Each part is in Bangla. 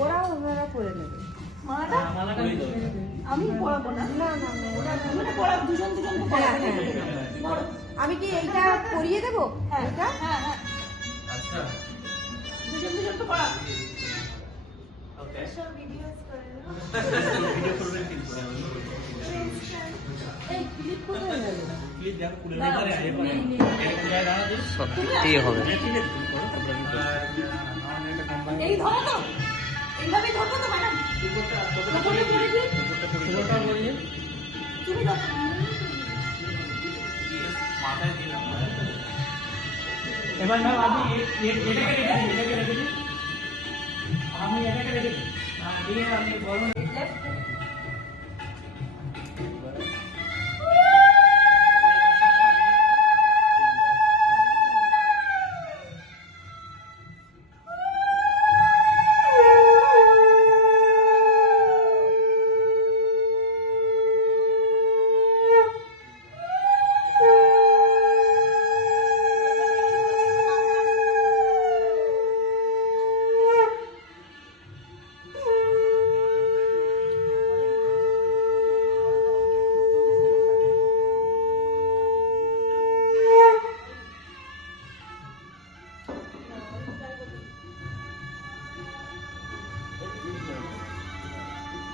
ওরা করে নেবে। আমি পড়াবো না। না না না, ওরা পড়াবো দুজন দুজন আমি কি এইটা করিয়ে দেবো? হ্যাঁ এটা হ্যাঁ হ্যাঁ আচ্ছা দুজন দুজন তো পড়া। ওকে সব ভিডিওস করে দেবো। ভিডিও করবেন কিন্তু এই ক্লিপ কোথায় গেল? প্লিজ দেখো কুলে না করে আরে করে এরকম জায়গা দাঁড়া দিন সত্যি হবে। ঠিক আছে তুমি করো তোমরা কিন্তু এই ধরো তো, এইভাবেই ধরবো তো ম্যাডাম। ওপরে করে দিন। পুরোটা বলিয়ে তুমি ধরো। মাথায় দিলাম এবার ম্যাম আমি এটাকে রেখে দিই আমি এটাকে রেখে দিই দিয়ে আমি বলুন লেফট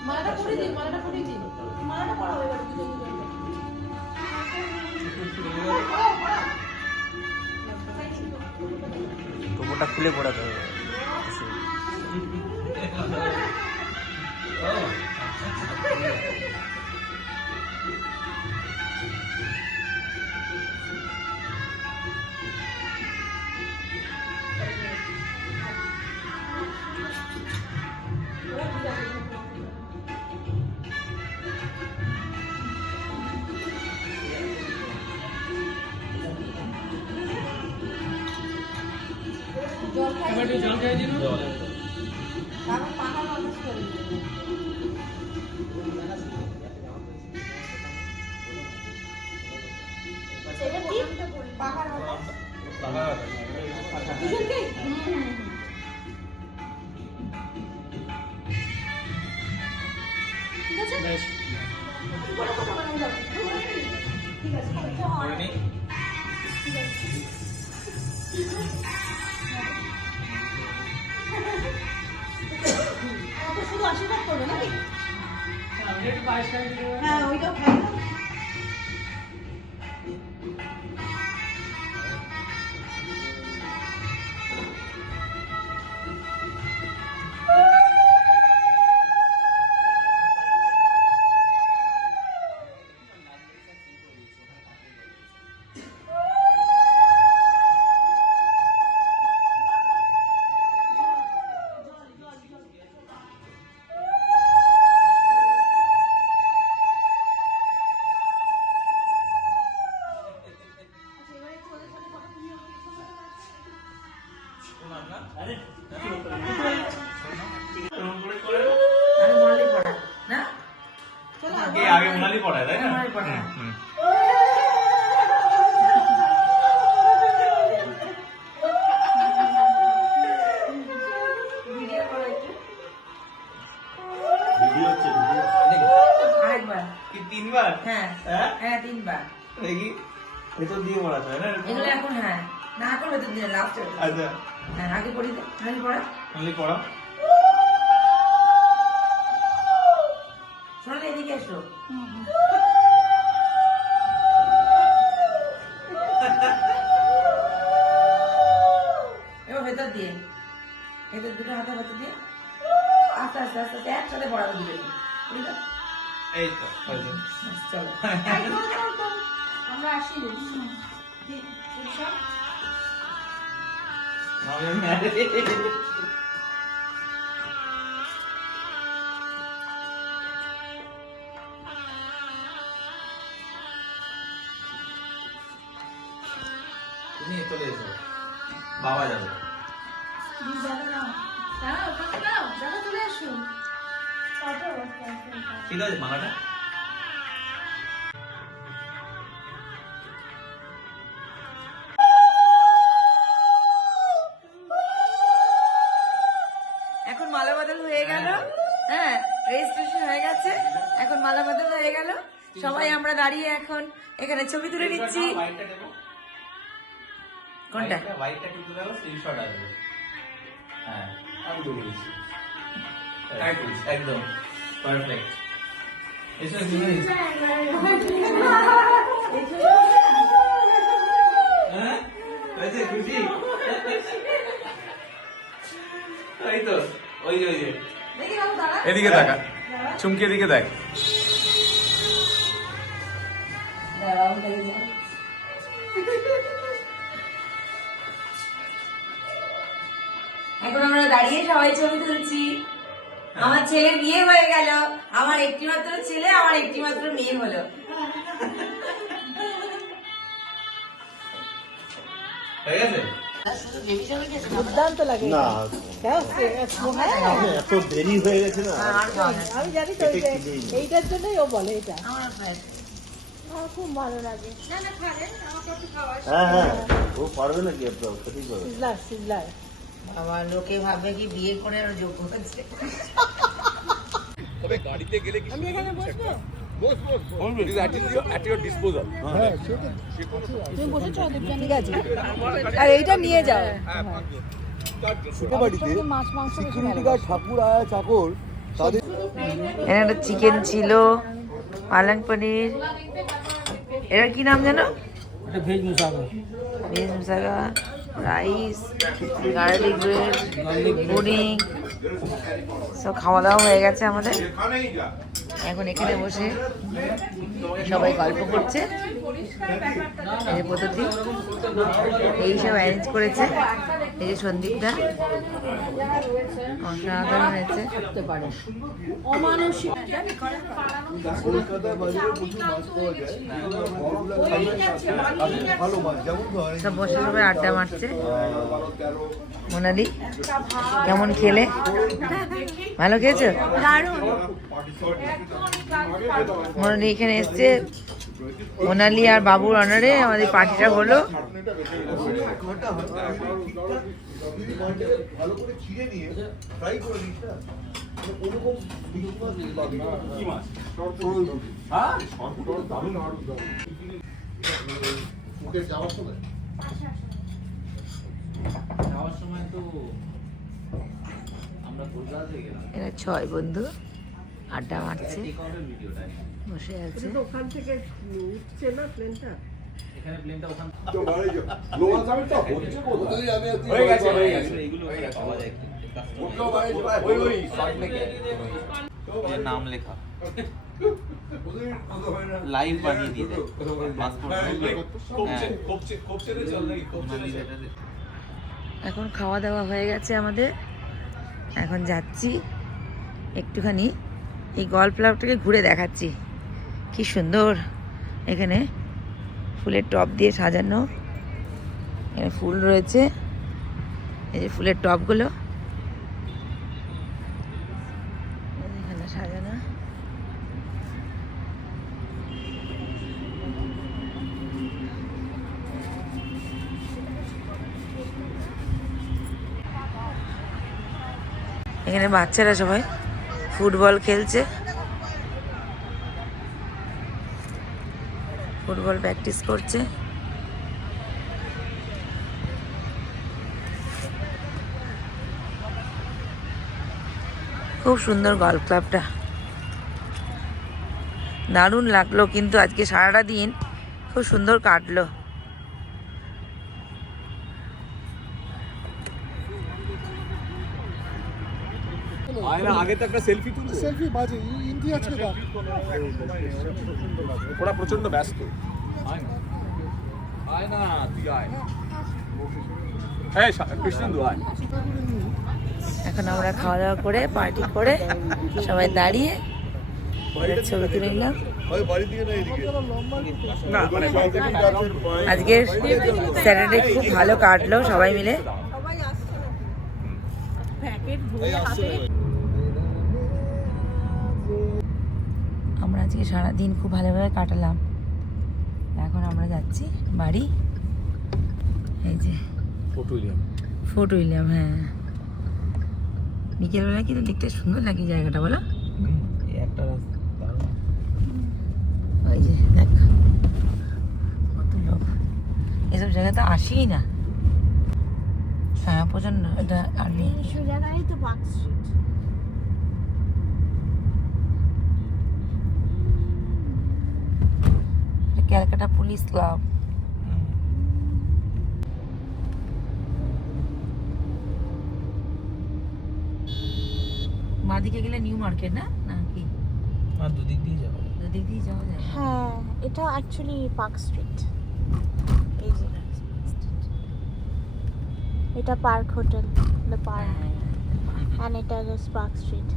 মালাটা পরিয়ে দিন, মালাটা পরিয়ে দিন। মালাটা পরাও এবার দুজন দুজন। পরাও, পরাও। টোপোটা খুলে পড়াতে হবে। জল খাই এবার জল খেয়ে দিন তারপর পাখা মালিশ করে দেবে। এটা ঠিক? পাখার মালিশ দুজনকেই? ঠিক আছে? বেশ বলো কথা বলেন যাও। ঠিক আছে, তো হয়। করে নি ঠিক আছে। ও তো শুধু আশীর্বাদ করবে নাকি? আমি একটু পায়েস খাই দিই হ্যাঁ ওইটাও খাই না। আরে আমি মনালি পড়া না কে আগে মোনালি পড়ায় তাই না মনালি পড়া ভিডিও করো একটু ভিডিও হচ্ছে আরেকবার কি তিনবার হ্যাঁ হ্যাঁ হ্যাঁ 3 বার দেখি ভেতর দিয়ে পড়াতে হয় না এগুলো এখন হ্যাঁ না এখন হতে দিন লাস্ট আচ্ছা হ্যাঁ আগে পড়ি দে আমি পড়া মোনালি পড়া শোনো এদিকে এসো এবার ভেতর দিয়ে ভেতর দুটো হাতে ভেতর দিয়ে আস্তে আস্তে আস্তে আস্তে একসাথে পড়াবে দুটো ঠিক আছে এই তো হয়েছে চলো আমরা আসি তুমি চলে এসো বাবা যাবে চলে আসো ঠিক আছে মালাটা এখন মালা বদল হয়ে গেল। হ্যাঁ, রেজিস্ট্রেশন হয়ে গেছে, এখন মালা বদল হয়ে গেল। সবাই আমরা দাঁড়িয়ে এখন এখানে ছবি তুলে নিচ্ছি। কোনটা? হোয়াইটটা কিন্তু দাও, স্ক্রিনশট আসবে। হ্যাঁ, আমি তো বলেছি একদম পারফেক্ট। এসো হ্যাঁ, হয়েছে খুশি? ওই তো, ওই যে দেখি বাবু দাঁড়া। এদিকে তাকা, চুমকি এদিকে দেখ। দাঁড়াও, দেখি যাই। এখন আমরা দাঁড়িয়ে সবাই ছবি তুলছি। আমার ছেলের বিয়ে হয়ে গেল, আমার একটি মাত্র ছেলে, আমার একটি মাত্র মেয়ে হলো। হয়ে গেছে? দুর্দান্ত লাগে না হ্যাঁ, এত দেরি হয়ে গেছে না আমি জানি তো পেটে যে খিদেই নেই। এইটার জন্যই ও বলে এটা আমার friend। আমার খুব ভালো লাগে হ্যাঁ হ্যাঁ ও পারবে নাকি আপনার সঠিক ভাবে সিজলার সিজলার আমার লোকে ভাবে কি বিয়ে করে আরো যোগ্য হচ্ছে। তবে গাড়িতে গেলে কি আমি এখানে বসবো তুমি বসেছো ঠিক আছে আর এইটা নিয়ে যাও বাড়িতে মাছ মাংস সিকিউরিটি গার্ড ঠাকুর আয়া চাকর তাদের এখানে একটা চিকেন ছিল, পালং পনির, এর কি নাম জানো? এটা ভেজ মুসাগা, ভেজ মশলা, রাইস, গার্লিক ব্রেড, পুডিং, সব খাওয়া দাওয়া হয়ে গেছে আমাদের। এখন এখানে বসে সবাই গল্প করছে। এই যে পদ্ধতি এইসব অ্যারেঞ্জ করেছে, এই যে সন্দীপদা, অসাধারণ হয়েছে। অমানসিক কলকাতার বাজারে প্রচুর মাছ পাওয়া যায় যেগুলো বড়গুলো ভালো মাছ যেমন ধর সব বসে সবাই আড্ডা মারছে। মোনালি কেমন খেলে? ভালো খেয়েছো? মোনালি এখানে এসছে, মোনালি আর বাবুর অনারে আমাদের পার্টিটা হলো। ঘন্টা হয় যদি মাছটা ভালো করে ছিঁড়ে নিয়ে ফ্রাই করে নিস না ওরকম বিক্রি মাছ তুই পাবি না। কি মাছ? সরল রুটি। হ্যাঁ, মুখে যাওয়ার সময় যাওয়ার সময় তো আমরা কলকাতাতে গেলাম। এরা 6 বন্ধু আড্ডা মারছে, টেক আউটের ভিডিওটা বসে আছে। ওখান থেকে উঠছে না প্লেনটা এখানে প্লেনটা ওখান তো বাড়ি যা লোয়ার জামিনটা হচ্ছে কোথায় আমি আর তুই হয়ে গেছে, বাড়ি হয়ে যাবো। গেছে। এগুলো ওখানে পাওয়া যায় কি? ওটাও বাড়ি যাবো। ওই শর্ট থেকে এর নাম লেখা ওদের কত হয় না লাইভ বানিয়ে দিয়ে দেয় পাসপোর্ট। কোপচে রে চল নাকি কোপচে রে চল। এখন খাওয়া দাওয়া হয়ে গেছে আমাদের, এখন যাচ্ছি একটুখানি এই গল্ফ ক্লাবটাকে ঘুরে দেখাচ্ছি। কি সুন্দর এখানে ফুলের টব দিয়ে সাজানো, এখানে ফুল রয়েছে, এই যে ফুলের টবগুলো এখানে সাজানো। এখানে বাচ্চারা সবাই ফুটবল খেলছে, ফুটবল প্র্যাকটিস করছে। খুব সুন্দর গল্ফ ক্লাবটা, দারুণ লাগলো। কিন্তু আজকে সারাটা দিন খুব সুন্দর কাটলো। আয়না আগে তো একটা সেলফি তুলছে, সেলফি বাজে ইন্ডিয়া আছে না ওরা প্রচন্ড ব্যস্ত। আয়না আয়না তুই আয়, এই কৃষ্ণেন্দু আয়। এখন আমরা খাওয়া দাওয়া করে পার্টি করে সবাই দাঁড়িয়ে এবার ছবি তুলে নিলাম। ওই বাড়ি দিকে না এদিকে না মানে আজকে স্যাটারডে খুব ভালো কাটলো সবাই মিলে। আমরা আজকে সারাদিন খুব ভালোভাবে কাটালাম। এখন আমরা যাচ্ছি বাড়ি। এই যে ফোর্ট উইলিয়াম, হ্যাঁ বিকেলবেলা কিন্তু দেখতে সুন্দর লাগে জায়গাটা, বলো? একটা রাস্তা ওই যে দেখ কত লোক, এসব জায়গায় তো আসেই না। হ্যাঁ প্রচন্ড, এটা আর্মি। জায়গায় তো park street. Calcutta police club. বাঁদিকে গেলে নিউ মার্কেট না নাকি? আর দুদিক দিয়ে যাবো। দুদিক দিয়ে যাওয়া যায়। হ্যাঁ, এটা অ্যাকচুয়ালি পার্ক স্ট্রিট। এই যে এটা park hotel, the park, and এটা জাস্ট পার্ক স্ট্রিট।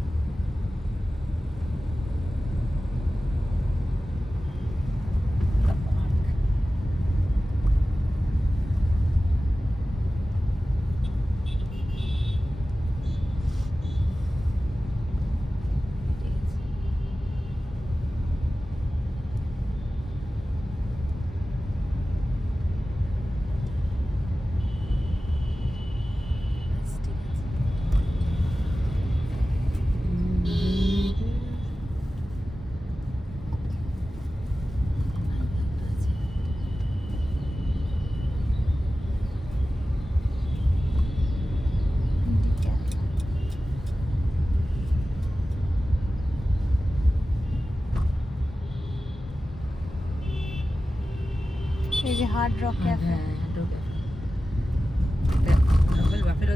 এই যে হার্ড রক ক্যাফে। হ্যাঁ ঢোকে। বাফেলো